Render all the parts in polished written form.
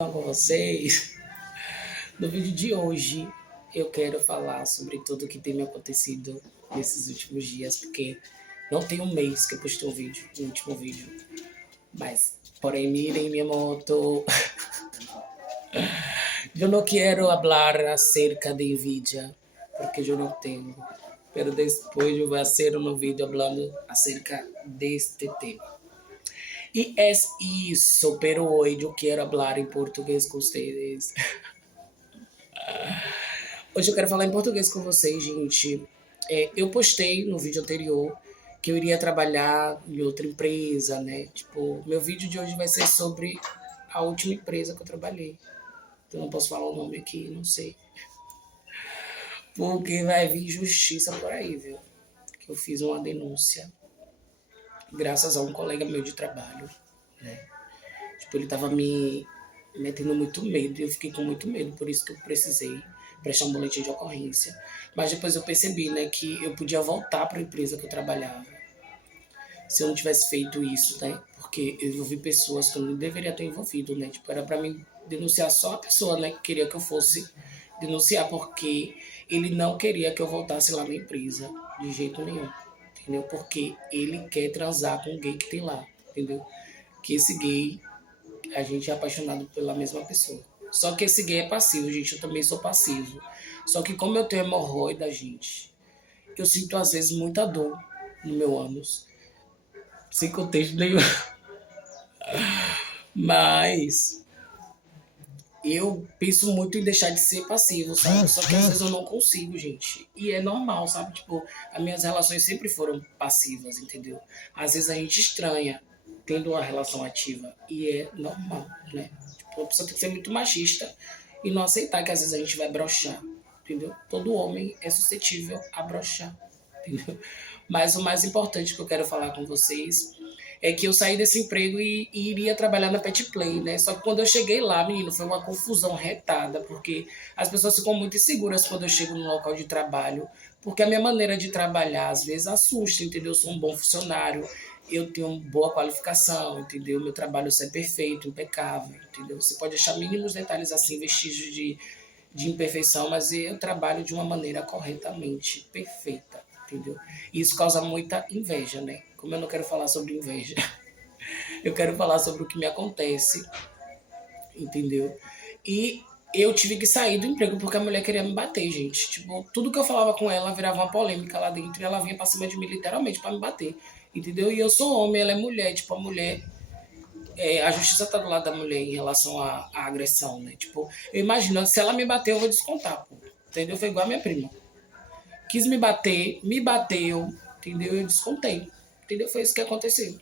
Com vocês. No vídeo de hoje eu quero falar sobre tudo o que tem me acontecido nesses últimos dias, porque não tem um mês que eu postei um vídeo, o último vídeo. Mas, porém, miren minha moto. Eu não quero falar acerca de Nvidia, porque eu não tenho. Pero depois eu vou fazer um vídeo falando acerca deste tema. E é isso, pero hoje eu quero falar em português com vocês. Hoje eu quero falar em português com vocês, gente. Eu postei no vídeo anterior que eu iria trabalhar em outra empresa, né? Tipo, meu vídeo de hoje vai ser sobre a última empresa que eu trabalhei. Eu não posso falar o nome aqui, não sei. Porque vai vir justiça por aí, viu? Que eu fiz uma denúncia graças a um colega meu de trabalho, né? Tipo, ele tava me metendo muito medo e eu fiquei com muito medo, por isso que eu precisei prestar um boletim de ocorrência. Mas depois eu percebi, né, que eu podia voltar para a empresa que eu trabalhava se eu não tivesse feito isso, né? Porque eu envolvi pessoas que eu não deveria ter envolvido, né? Tipo, era para mim denunciar só a pessoa, né, que queria que eu fosse denunciar, porque ele não queria que eu voltasse lá na empresa de jeito nenhum, entendeu? Porque ele quer transar com o gay que tem lá, entendeu? Que esse gay, a gente é apaixonado pela mesma pessoa. Só que esse gay é passivo, gente. Eu também sou passivo. Só que como eu tenho hemorroida, gente, eu sinto às vezes muita dor no meu ânus. Sem contexto nenhum. Mas eu penso muito em deixar de ser passivo, sabe? Só que às vezes eu não consigo, gente. E é normal, sabe? Tipo, as minhas relações sempre foram passivas, entendeu? Às vezes a gente estranha tendo uma relação ativa. E é normal, né? Tipo, a pessoa tem que ser muito machista e não aceitar que às vezes a gente vai broxar, entendeu? Todo homem é suscetível a broxar, entendeu? Mas o mais importante que eu quero falar com vocês é que eu saí desse emprego e iria trabalhar na Pet Play, né? Só que quando eu cheguei lá, menino, foi uma confusão retada, porque as pessoas ficam muito inseguras quando eu chego no local de trabalho, porque a minha maneira de trabalhar às vezes assusta, entendeu? Eu sou um bom funcionário, eu tenho boa qualificação, entendeu? Meu trabalho é perfeito, impecável, entendeu? Você pode achar mínimos detalhes assim, vestígios de imperfeição, mas eu trabalho de uma maneira corretamente perfeita, entendeu? E isso causa muita inveja, né? Como eu não quero falar sobre inveja, eu quero falar sobre o que me acontece, entendeu? E eu tive que sair do emprego porque a mulher queria me bater, gente. Tipo, tudo que eu falava com ela virava uma polêmica lá dentro e ela vinha pra cima de mim literalmente pra me bater, entendeu? E eu sou homem, ela é mulher, tipo, a mulher a justiça tá do lado da mulher em relação à agressão, né? Tipo, eu imagino, se ela me bater, eu vou descontar, pô. Entendeu? Foi igual a minha prima. Quis me bateu, entendeu? Eu descontei. Entendeu? Foi isso que aconteceu.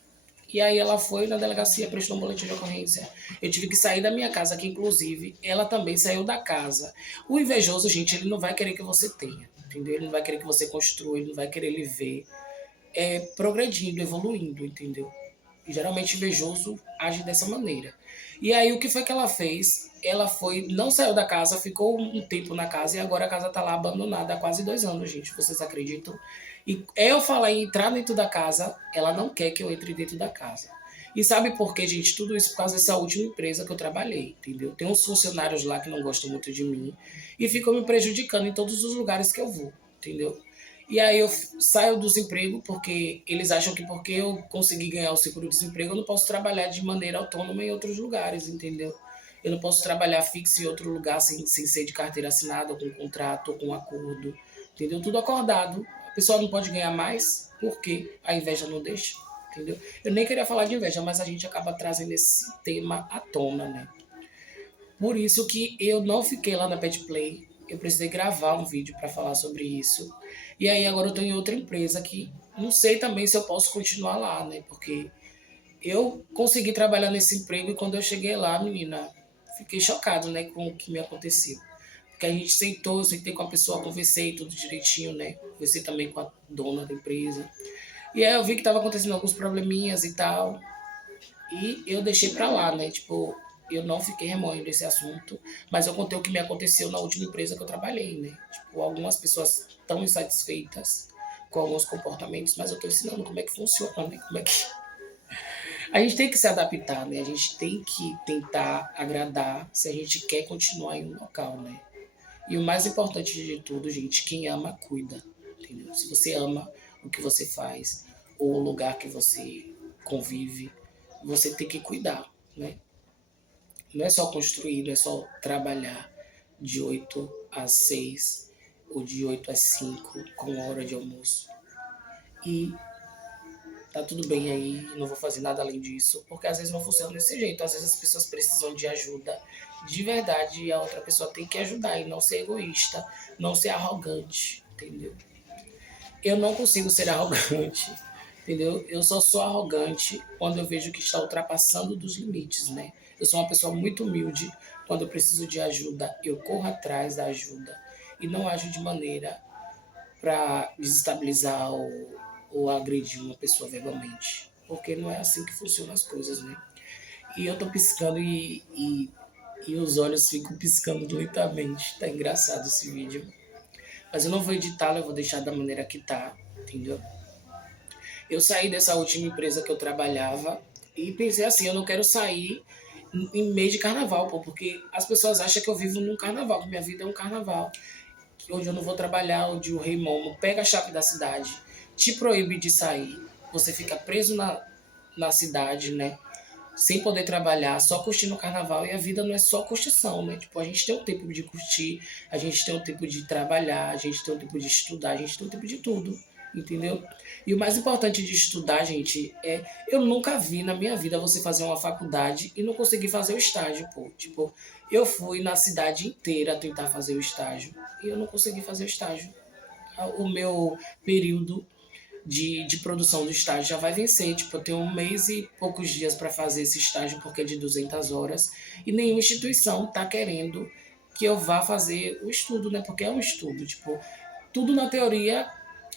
E aí ela foi na delegacia, prestou um boletim de ocorrência. Eu tive que sair da minha casa, que inclusive ela também saiu da casa. O invejoso, gente, ele não vai querer que você tenha, entendeu? Ele não vai querer que você construa, ele não vai querer lhe ver progredindo, evoluindo, entendeu? E geralmente invejoso age dessa maneira. E aí o que foi que ela fez? Ela foi, não saiu da casa, ficou um tempo na casa e agora a casa tá lá abandonada há quase 2 anos, gente. Vocês acreditam? E eu falar em entrar dentro da casa, ela não quer que eu entre dentro da casa. E sabe por quê, gente? Tudo isso por causa dessa última empresa que eu trabalhei, entendeu? Tem uns funcionários lá que não gostam muito de mim e ficam me prejudicando em todos os lugares que eu vou, entendeu? E aí eu saio do desemprego porque eles acham que porque eu consegui ganhar o seguro-desemprego eu não posso trabalhar de maneira autônoma em outros lugares, entendeu? Eu não posso trabalhar fixo em outro lugar sem ser de carteira assinada, ou com contrato, ou com acordo, entendeu? Tudo acordado. A pessoa não pode ganhar mais porque a inveja não deixa, entendeu? Eu nem queria falar de inveja, mas a gente acaba trazendo esse tema à tona, né? Por isso que eu não fiquei lá na Pet Play. Eu precisei gravar um vídeo para falar sobre isso. E aí agora eu estou em outra empresa que não sei também se eu posso continuar lá, né? Porque eu consegui trabalhar nesse emprego e quando eu cheguei lá, menina, fiquei chocado, né, com o que me aconteceu. Porque a gente sentou, eu sentei com a pessoa, conversei tudo direitinho, né? Conversei também com a dona da empresa. E aí eu vi que estava acontecendo alguns probleminhas e tal. E eu deixei pra lá, né? Tipo, eu não fiquei remoendo esse assunto, mas eu contei o que me aconteceu na última empresa que eu trabalhei, né? Tipo, algumas pessoas estão insatisfeitas com alguns comportamentos, mas eu tô ensinando como é que funciona, né? Como é que A gente tem que se adaptar, né? A gente tem que tentar agradar se a gente quer continuar em um local, né? E o mais importante de tudo, gente, quem ama, cuida. Entendeu? Se você ama o que você faz, ou o lugar que você convive, você tem que cuidar, né? Não é só construir, não é só trabalhar de 8 às 6 ou de 8 às 5 com hora de almoço. E tá tudo bem aí, não vou fazer nada além disso, porque às vezes não funciona desse jeito. Às vezes as pessoas precisam de ajuda de verdade e a outra pessoa tem que ajudar e não ser egoísta, não ser arrogante, entendeu? Eu não consigo ser arrogante, entendeu? Eu só sou arrogante quando eu vejo que está ultrapassando dos limites, né? Eu sou uma pessoa muito humilde, quando eu preciso de ajuda, eu corro atrás da ajuda e não ajo de maneira para desestabilizar ou agredir uma pessoa verbalmente. Porque não é assim que funcionam as coisas, né? E eu tô piscando e os olhos ficam piscando lentamente. Tá engraçado esse vídeo. Mas eu não vou editá-lo, eu vou deixar da maneira que tá, entendeu? Eu saí dessa última empresa que eu trabalhava e pensei assim, eu não quero sair em meio de carnaval, pô, porque as pessoas acham que eu vivo num carnaval, que minha vida é um carnaval, onde eu não vou trabalhar, onde o rei Momo pega a chave da cidade, te proíbe de sair, você fica preso na cidade, né? Sem poder trabalhar, só curtindo o carnaval, e a vida não é só curtição, né? Tipo, a gente tem um tempo de curtir, a gente tem um tempo de trabalhar, a gente tem um tempo de estudar, a gente tem um tempo de tudo, entendeu? E o mais importante de estudar, gente, é... Eu nunca vi na minha vida você fazer uma faculdade e não conseguir fazer o estágio, pô. Tipo, eu fui na cidade inteira tentar fazer o estágio e eu não consegui fazer o estágio. O meu período de produção do estágio já vai vencer. Tipo, eu tenho 1 mês e poucos dias para fazer esse estágio, porque é de 200 horas, e nenhuma instituição está querendo que eu vá fazer o estudo, né? Porque é um estudo, tipo, tudo na teoria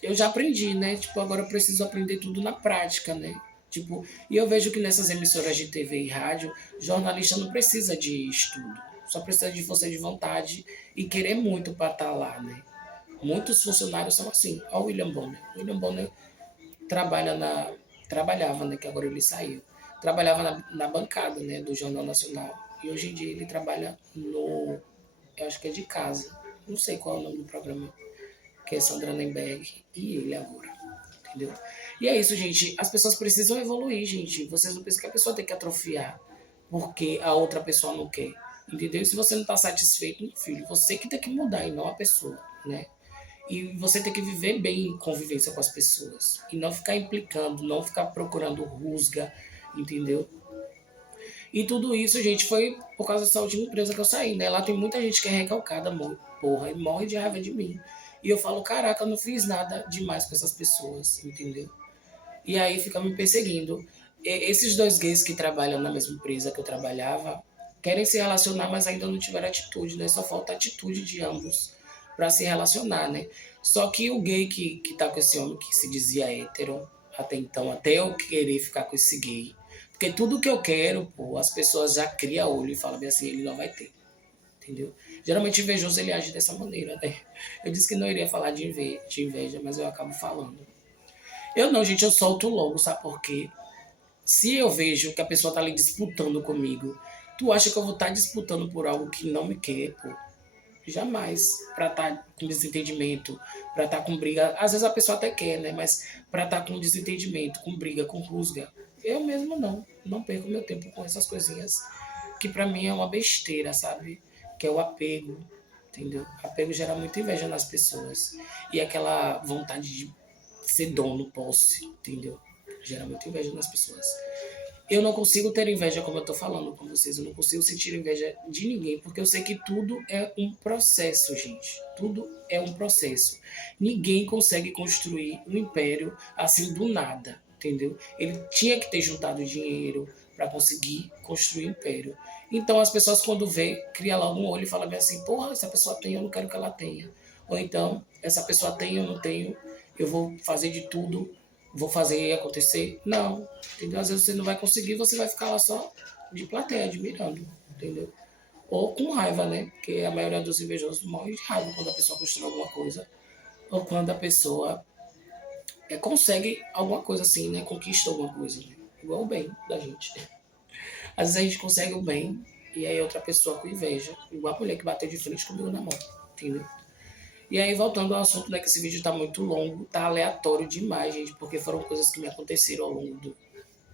eu já aprendi, né? Tipo, agora eu preciso aprender tudo na prática, né? Tipo, e eu vejo que nessas emissoras de TV e rádio, jornalista não precisa de estudo, só precisa de força de vontade e querer muito para estar lá, né? Muitos funcionários são assim. Olha o William Bonner. O William Bonner trabalha na, trabalhava, né, que agora ele saiu, trabalhava na bancada, né, do Jornal Nacional. E hoje em dia ele trabalha no, eu acho que é de casa, não sei qual é o nome do programa, que é Sandra Nemberg e ele agora, entendeu? E é isso, gente. As pessoas precisam evoluir, gente. Vocês não pensam que a pessoa tem que atrofiar porque a outra pessoa não quer, entendeu? E se você não está satisfeito, meu filho, você que tem que mudar e não a pessoa, né? E você tem que viver bem em convivência com as pessoas. E não ficar implicando, não ficar procurando rusga, entendeu? E tudo isso, gente, foi por causa dessa última empresa que eu saí, né? Lá tem muita gente que é recalcada, porra, e morre de raiva de mim. E eu falo, caraca, eu não fiz nada demais com essas pessoas, entendeu? E aí fica me perseguindo. Esses dois gays que trabalham na mesma empresa que eu trabalhava querem se relacionar, mas ainda não tiveram atitude, né? Só falta atitude de ambos para se relacionar, né? Só que o gay que tá com esse homem que se dizia hétero, até então, até eu querer ficar com esse gay. Porque tudo que eu quero, pô, as pessoas já criam olho e falam bem assim, ele não vai ter, entendeu? Geralmente invejoso ele age dessa maneira, né? Eu disse que não iria falar de inveja, mas eu acabo falando. Eu não, gente, eu solto logo, sabe por quê? Se eu vejo que a pessoa tá ali disputando comigo, tu acha que eu vou estar disputando por algo que não me quer, pô? Jamais. Pra estar com desentendimento, pra estar com briga. Às vezes a pessoa até quer, né? Mas pra estar com desentendimento, com briga, com rusga, eu mesmo não. Não perco meu tempo com essas coisinhas que pra mim é uma besteira, sabe? Que é o apego, entendeu? Apego gera muita inveja nas pessoas. E aquela vontade de ser dono, posse, entendeu? Gera muita inveja nas pessoas. Eu não consigo ter inveja, como eu tô falando com vocês. Eu não consigo sentir inveja de ninguém, porque eu sei que tudo é um processo, gente. Tudo é um processo. Ninguém consegue construir um império assim do nada, entendeu? Ele tinha que ter juntado dinheiro para conseguir construir um império. Então as pessoas quando vê, cria logo um olho e fala bem assim, porra, essa pessoa tem, eu não quero que ela tenha. Ou então, essa pessoa tem, eu não tenho, eu vou fazer de tudo, vou fazer acontecer. Não, entendeu? Às vezes você não vai conseguir, você vai ficar lá só de plateia, admirando, entendeu? Ou com raiva, né? Porque a maioria dos invejosos morre de raiva quando a pessoa constrói alguma coisa, ou quando a pessoa consegue alguma coisa assim, né? Conquista alguma coisa, né? igual o bem da gente. Às vezes a gente consegue o bem e aí outra pessoa com inveja, igual a mulher que bateu de frente comigo na mão, entendeu? E aí, voltando ao assunto, né, que esse vídeo tá muito longo, tá aleatório demais, gente, porque foram coisas que me aconteceram ao longo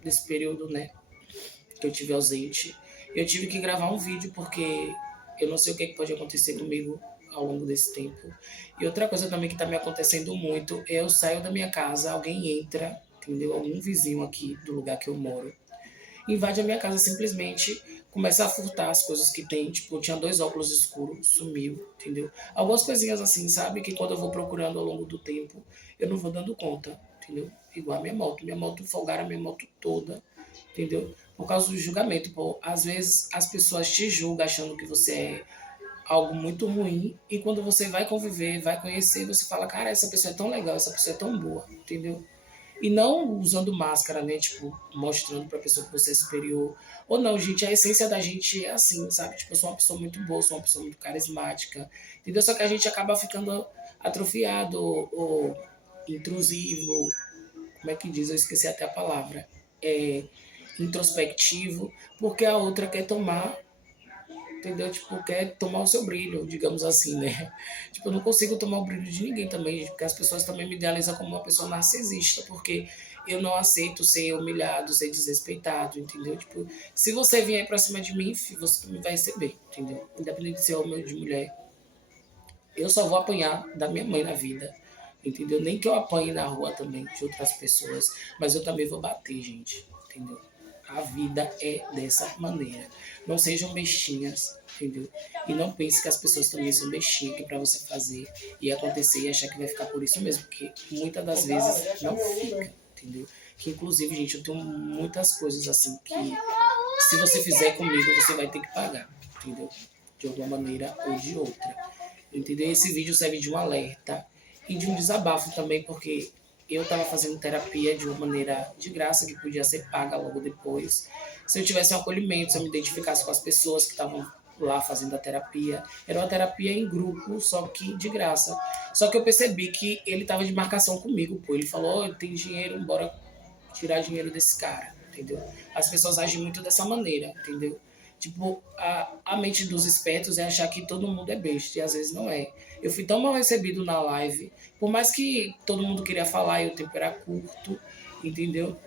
desse período, né, que eu tive ausente. Eu tive que gravar um vídeo porque eu não sei o que pode acontecer comigo ao longo desse tempo. E outra coisa também que tá me acontecendo muito é eu saio da minha casa, alguém entra, entendeu? Algum vizinho aqui do lugar que eu moro invade a minha casa simplesmente, começa a furtar as coisas que tem. Tipo, tinha 2 óculos escuros, sumiu, entendeu? Algumas coisinhas assim, sabe? Que quando eu vou procurando ao longo do tempo, eu não vou dando conta, entendeu? Igual a minha moto. Minha moto folgaram a minha moto toda, entendeu? Por causa do julgamento, pô. Às vezes as pessoas te julgam achando que você é algo muito ruim e quando você vai conviver, vai conhecer, você fala, cara, essa pessoa é tão legal, essa pessoa é tão boa, entendeu? E não usando máscara, né? Tipo, mostrando pra pessoa que você é superior. Ou não, gente, a essência da gente é assim, sabe? Tipo, eu sou uma pessoa muito boa, sou uma pessoa muito carismática. Entendeu? Só que a gente acaba ficando atrofiado ou intrusivo. Como é que diz? Eu esqueci até a palavra. É, introspectivo, porque a outra quer tomar, entendeu? Tipo, quer tomar o seu brilho, digamos assim, né? Tipo, eu não consigo tomar o brilho de ninguém também, gente, porque as pessoas também me idealizam como uma pessoa narcisista, porque eu não aceito ser humilhado, ser desrespeitado, entendeu? Tipo, se você vier pra cima de mim, você também vai receber, entendeu? Independente de ser homem ou de mulher. Eu só vou apanhar da minha mãe na vida, entendeu? Nem que eu apanhe na rua também de outras pessoas, mas eu também vou bater, gente, entendeu? A vida é dessa maneira. Não sejam bestinhas, entendeu? E não pense que as pessoas também são bestinhas, que é pra você fazer e acontecer e achar que vai ficar por isso mesmo, porque muitas das vezes não fica, entendeu? Que inclusive, gente, eu tenho muitas coisas assim que se você fizer comigo, você vai ter que pagar, entendeu? De alguma maneira ou de outra. Entendeu? Esse vídeo serve de um alerta e de um desabafo também, porque eu estava fazendo terapia de uma maneira de graça, que podia ser paga logo depois. Se eu tivesse um acolhimento, se eu me identificasse com as pessoas que estavam lá fazendo a terapia. Era uma terapia em grupo, só que de graça. Só que eu percebi que ele estava de marcação comigo, pô. Ele falou, oh, tem dinheiro, bora tirar dinheiro desse cara, entendeu? As pessoas agem muito dessa maneira, entendeu? Tipo, a mente dos espertos é achar que todo mundo é besta, e às vezes não é. Eu fui tão mal recebido na live, por mais que todo mundo queria falar e o tempo era curto, entendeu?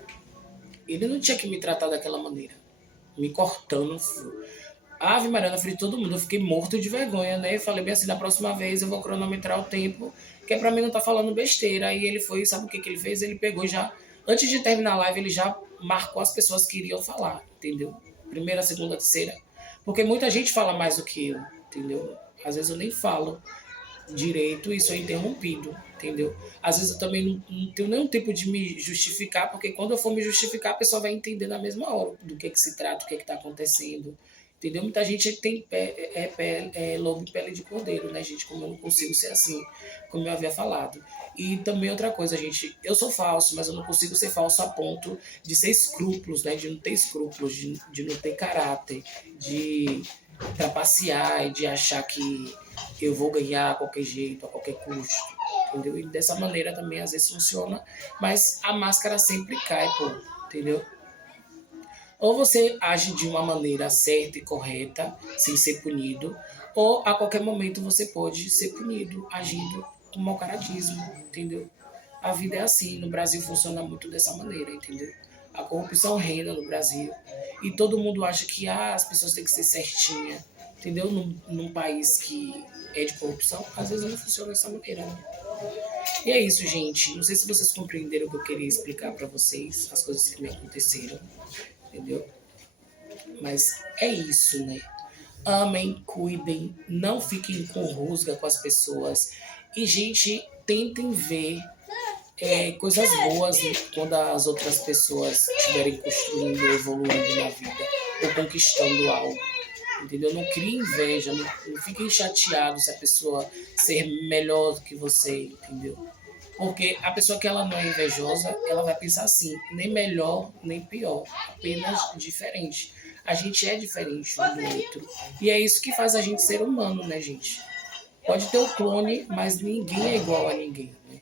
Ele não tinha que me tratar daquela maneira, me cortando. Ave Maria, na frente de todo mundo, eu fiquei morto de vergonha, né? Eu falei bem assim, da próxima vez eu vou cronometrar o tempo, que é pra mim não tá falando besteira. Aí ele foi, sabe o que ele fez? Ele pegou já, antes de terminar a live, ele já marcou as pessoas que iriam falar, entendeu? Primeira, segunda, terceira. Porque muita gente fala mais do que eu, entendeu? Às vezes eu nem falo direito e sou interrompido, entendeu? Às vezes eu também não tenho nenhum tempo de me justificar, porque quando eu for me justificar, a pessoa vai entender na mesma hora do que se trata, o que está acontecendo, entendeu? Muita gente tem lobo em pele de cordeiro, né, gente? Como eu não consigo ser assim, como eu havia falado. E também outra coisa, gente, eu sou falso, mas eu não consigo ser falso a ponto de ser escrúpulos, né? De não ter escrúpulos, de não ter caráter, de trapacear e de achar que eu vou ganhar a qualquer jeito, a qualquer custo, entendeu? E dessa maneira também às vezes funciona, mas a máscara sempre cai, pô, entendeu? Ou você age de uma maneira certa e correta, sem ser punido, ou a qualquer momento você pode ser punido, agindo com mau caratismo, entendeu? A vida é assim, no Brasil funciona muito dessa maneira, entendeu? A corrupção reina no Brasil e todo mundo acha que as pessoas têm que ser certinha, entendeu? Num país que é de corrupção, às vezes não funciona dessa maneira, né? E é isso, gente. Não sei se vocês compreenderam o que eu queria explicar pra vocês, as coisas que me aconteceram, entendeu? Mas é isso, né? Amem, cuidem, não fiquem com rusga com as pessoas. E, gente, tentem ver coisas boas, né, quando as outras pessoas estiverem construindo, evoluindo na vida, ou conquistando algo. Entendeu? Não crie inveja, não fiquem chateados se a pessoa ser melhor do que você, entendeu? Porque a pessoa que ela não é invejosa, ela vai pensar assim, nem melhor, nem pior, apenas diferente. A gente é diferente um do outro. E é isso que faz a gente ser humano, né, gente? Pode ter o clone, mas ninguém é igual a ninguém, né?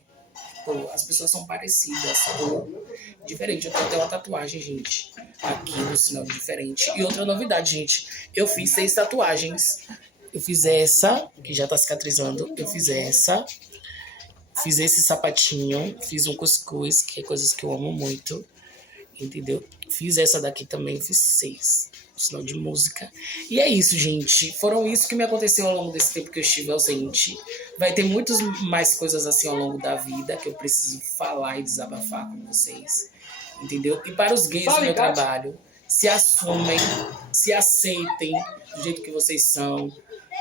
tipo, as pessoas são parecidas, ou diferente. Eu tenho até uma tatuagem, gente, aqui no sinal diferente. E outra novidade, gente, eu fiz 6 tatuagens. Eu fiz essa, que já tá cicatrizando. Eu fiz essa. Fiz esse sapatinho. Fiz um cuscuz, que é coisas que eu amo muito. Entendeu? Fiz essa daqui também, fiz 6. Sinal de música. E é isso, gente. Foram isso que me aconteceu ao longo desse tempo que eu estive ausente. Vai ter muitas mais coisas assim ao longo da vida que eu preciso falar e desabafar com vocês. Entendeu? E para os gays do meu trabalho, se assumem, se aceitem do jeito que vocês são.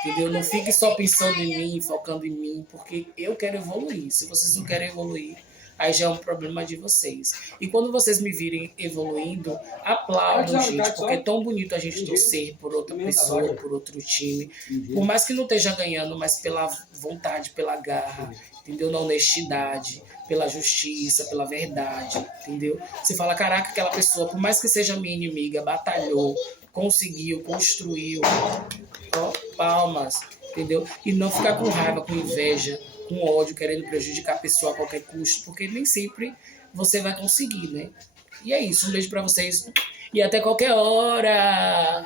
Entendeu? Não fiquem só pensando em mim, focando em mim, porque eu quero evoluir. Se vocês não querem evoluir, aí já é um problema de vocês. E quando vocês me virem evoluindo, aplaudam, gente, porque é tão bonito a gente torcer por outra pessoa, por outro time. Por mais que não esteja ganhando, mas pela vontade, pela garra, entendeu? Na honestidade, pela justiça, pela verdade, entendeu? Você fala, caraca, aquela pessoa, por mais que seja minha inimiga, batalhou, conseguiu, construiu, ó, palmas, entendeu? E não ficar com raiva, com inveja, com ódio, querendo prejudicar a pessoa a qualquer custo, porque nem sempre você vai conseguir, né? E é isso, um beijo pra vocês e até qualquer hora!